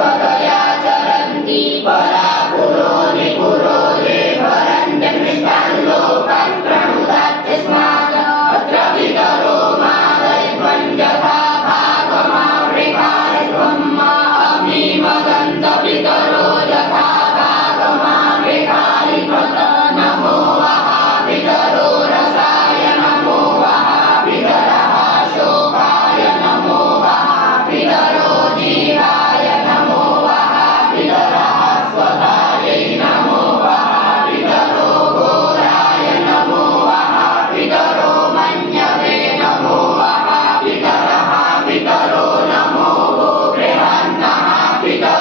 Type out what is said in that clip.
स्वतया चरन्ति परा पुरो निपुरो ये भरन्त्यन्विष्टान् लोकान् प्रणुदात्यस्मात् अत्र पितरो मादयध्वं यथा भागमावृकारित्वं मामीमगन्त पितरो यथा भागमावृकारित्वत नमो वः पितरो रसाय नमो वः पितरः शोकाय नमो वः पितरो जीवाय नमो वः पितरः स्वधायै नमो वः पितरो घोराय नमो वः पितरो मन्यवे नमो वः पितरः पितरो नमो गो गृहान्नः पितरो